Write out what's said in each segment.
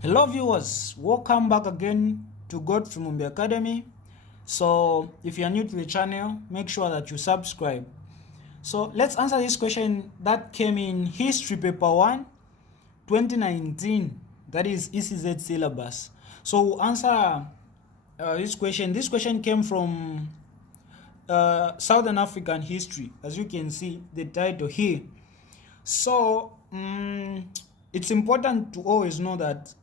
Hello viewers, welcome back again to God from Mumbi Academy. So if you are new to the channel, make sure that you subscribe. So let's answer this question that came in History Paper 1, 2019, that is ECZ syllabus. So we'll answer this question. This question came from Southern African history, as you can see the title here. So it's important to always know that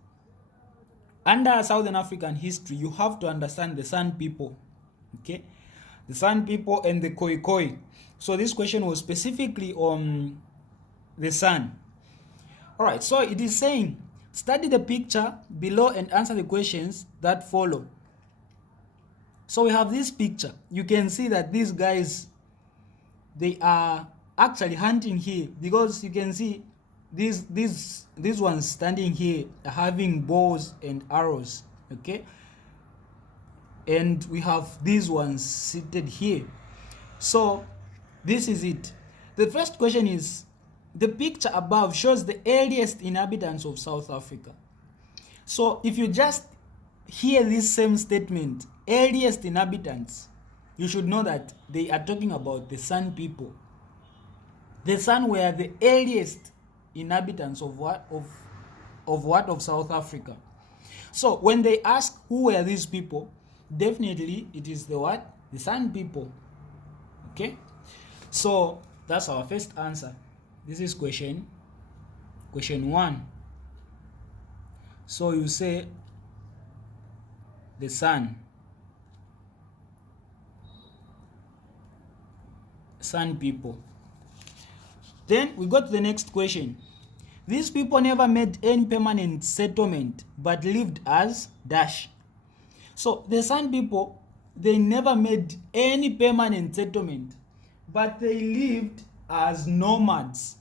under Southern African history, you have to understand the San people, okay? The San people and the Khoikhoi. So this question was specifically on the San. All right, so it is saying, study the picture below and answer the questions that follow. So we have this picture. You can see that these guys, they are actually hunting here, because you can see these ones standing here having bows and arrows, okay, and we have these ones seated here. So this is it. The first question is, the picture above shows the earliest inhabitants of South Africa. So if you just hear this same statement, earliest inhabitants, you should know that they are talking about the San people. The San were the earliest inhabitants of of South Africa. So when they ask who were these people, definitely it is the San people. Okay, so that's our first answer. This is question 1. So you say the San people. Then we go to the next question. These people never made any permanent settlement but lived as dash. So the San people, they never made any permanent settlement, but they lived as nomads.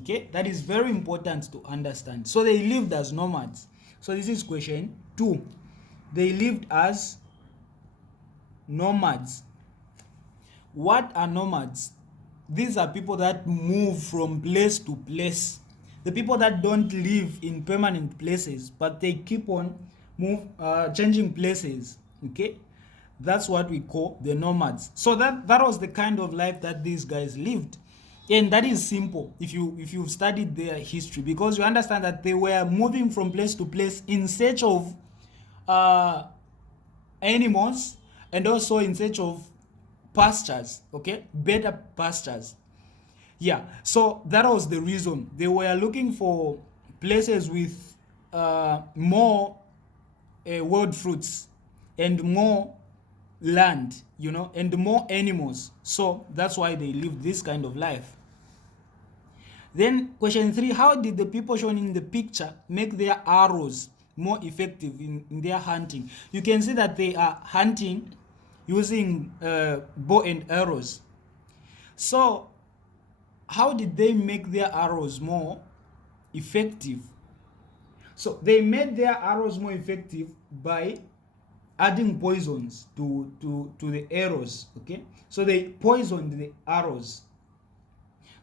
Okay, that is very important to understand. So they lived as nomads. So this is question 2. They lived as nomads. What are nomads? These are people that move from place to place. The people that don't live in permanent places, but they keep on changing places. Okay, that's what we call the nomads. So that was the kind of life that these guys lived, and that is simple if you've studied their history, because you understand that they were moving from place to place in search of animals, and also in search of pastures, okay, better pastures. Yeah, so that was the reason they were looking for places with more wild fruits and more land, and more animals. So that's why they lived this kind of life. Then question 3, how did the people shown in the picture make their arrows more effective in their hunting? You can see that they are hunting using bow and arrows. So how did they make their arrows more effective? So they made their arrows more effective by adding poisons to the arrows. Okay, so they poisoned the arrows.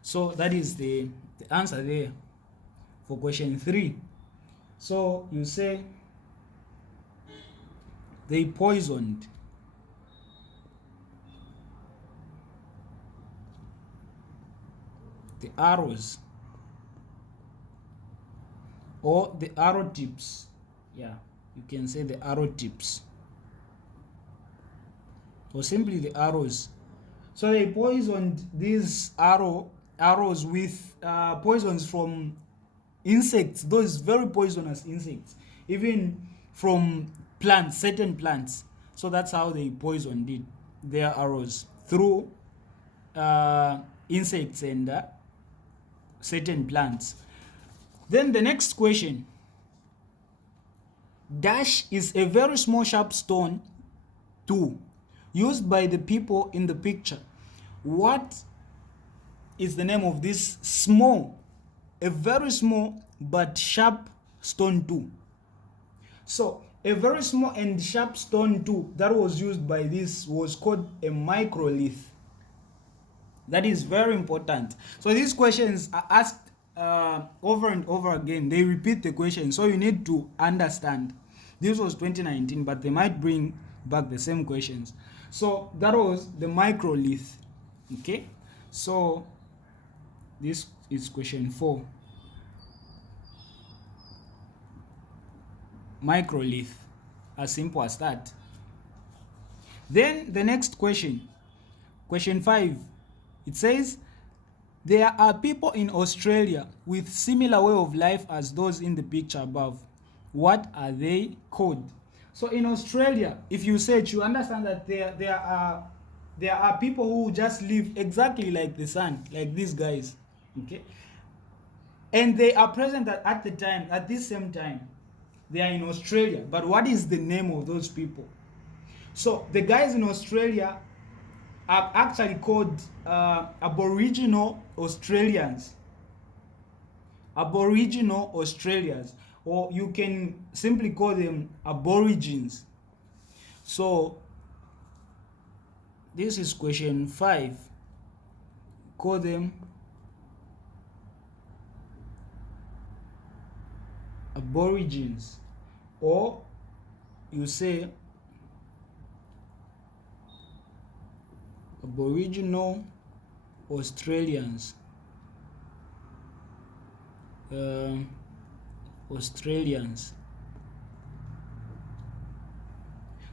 So that is the answer there for question 3. So you say they poisoned the arrows, or the arrow tips. Yeah, you can say the arrow tips, or simply the arrows. So they poisoned these arrows with poisons from insects, those very poisonous insects, even from plants, certain plants. So that's how they poisoned their arrows, through insects and certain plants. Then the next question, dash is a very small sharp stone tool used by the people in the picture. What is the name of this a very small but sharp stone tool? So a very small and sharp stone tool that was used by this was called a microlith. That is very important. So these questions are asked over and over again. They repeat the question, so you need to understand. This was 2019, but they might bring back the same questions. So that was the microlith. Okay, so this is question 4. Microlith, as simple as that. Then the next question, question 5, it says, there are people in Australia with similar way of life as those in the picture above. What are they called? So in Australia, if you search, you understand that there are people who just live exactly like the sun, like these guys. Okay, and they are present at the time, at this same time. They are in Australia, but what is the name of those people? So the guys in Australia are actually called Aboriginal Australians. Aboriginal Australians, or you can simply call them Aborigines. So this is question 5. Call them Aborigines, or you say Aboriginal Australians. Australians.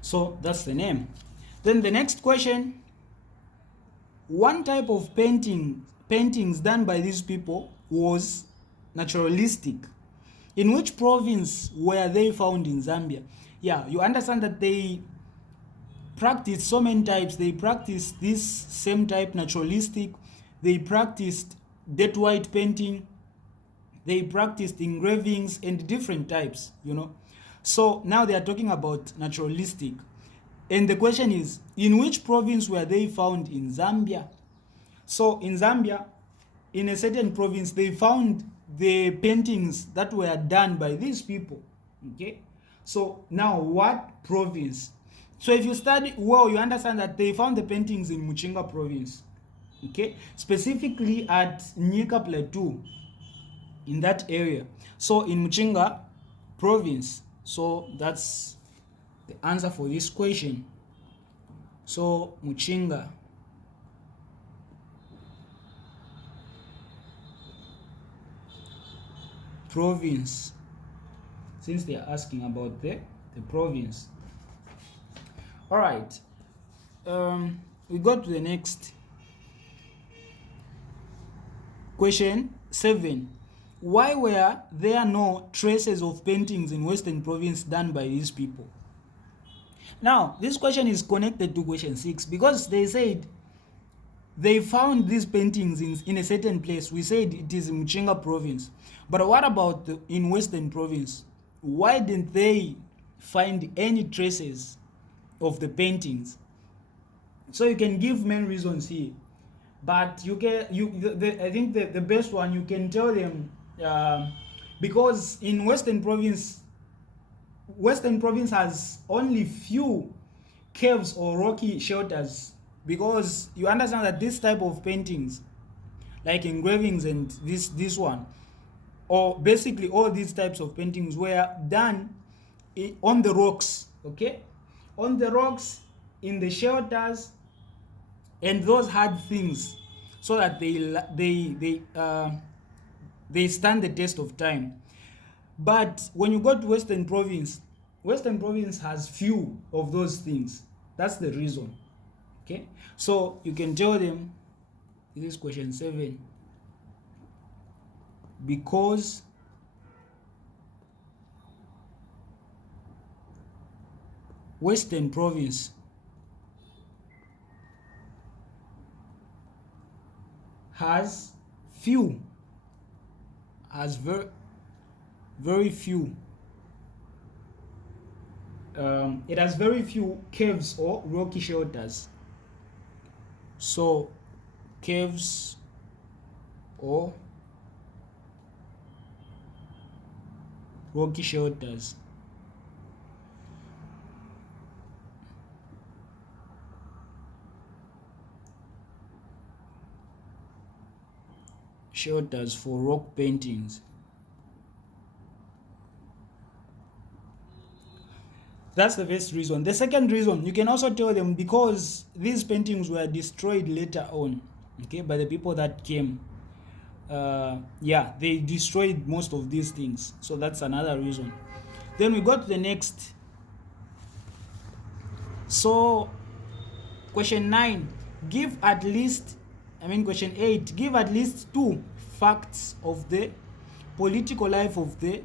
So that's the name. Then the next question, one type of paintings done by these people was naturalistic. In which province were they found in Zambia? Yeah, you understand that they practiced so many types. They practiced this same type, naturalistic. They practiced dead white painting. They practiced engravings and different types, you know. So now they are talking about naturalistic. And the question is, in which province were they found in Zambia? So in Zambia, in a certain province, they found the paintings that were done by these people. Okay, so now what province? So if you study well, you understand that they found the paintings in Muchinga province. Okay, specifically at Nyika Plateau, in that area. So in Muchinga province. So that's the answer for this question. So Muchinga province, since they are asking about the province. All right, we go to the next question 7. Why were there no traces of paintings in Western Province done by these people? Now this question is connected to question 6, because they said they found these paintings in a certain place. We said it is in Muchinga province, but what about in Western Province? Why didn't they find any traces of the paintings? So you can give main reasons here, but you can I think the best one, you can tell them because in Western Province has only few caves or rocky shelters, because you understand that this type of paintings, like engravings and this one, or basically all these types of paintings, were done on the rocks. Okay, on the rocks, in the shelters, and those hard things, so that they stand the test of time. But when you go to Western Province has few of those things. That's the reason. Okay, so you can tell them, this is question 7, because Western Province has very few, it has very few caves or rocky shelters. So caves or rocky shelters. shelters for rock paintings. That's the first reason. The second reason, you can also tell them because these paintings were destroyed later on, okay, by the people that came. They destroyed most of these things. So that's another reason. Then we go to the next. So question 9, question 8, give at least 2 facts of the political life of the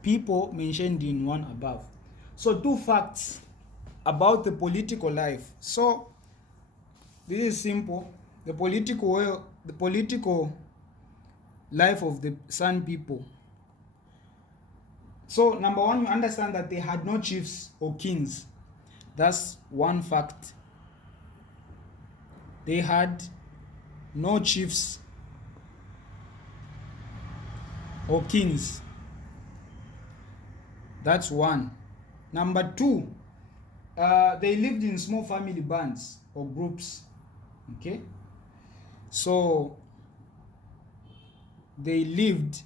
people mentioned in one above. So 2 facts about the political life. So this is simple. The political life of the San people. So number 1, you understand that they had no chiefs or kings. That's one fact. They had no chiefs or kings. That's one. Number 2, they lived in small family bands or groups. Okay, so they lived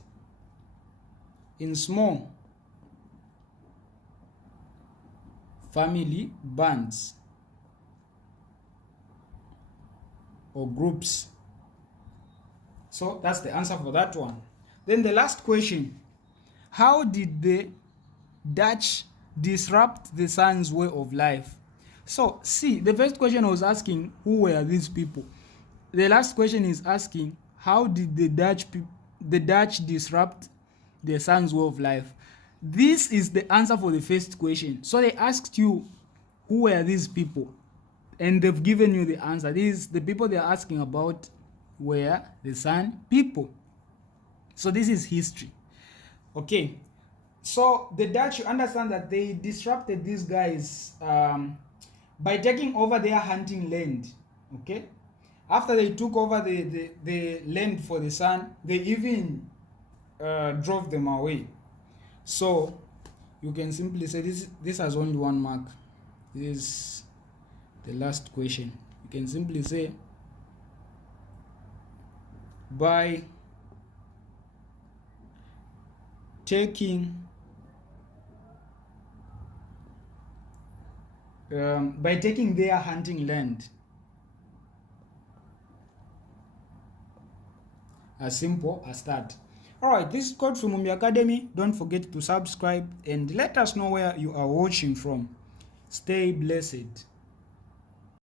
in small family bands or groups. So that's the answer for that one. Then the last question, how did the Dutch disrupt the San's way of life? So see, the first question was asking who were these people. The last question is asking how did the Dutch disrupt the San's way of life. This is the answer for the first question. So they asked you who were these people, and they've given you the answer. The people they are asking about were the San people. So this is history. Okay, so the Dutch, you understand that they disrupted these guys by taking over their hunting land. Okay, after they took over the land for the San, they even drove them away. So you can simply say this has only 1 mark. This is the last question. You can simply say by taking their hunting land. As simple as that. Alright, this is Code from Mumbi Academy. Don't forget to subscribe and let us know where you are watching from. Stay blessed.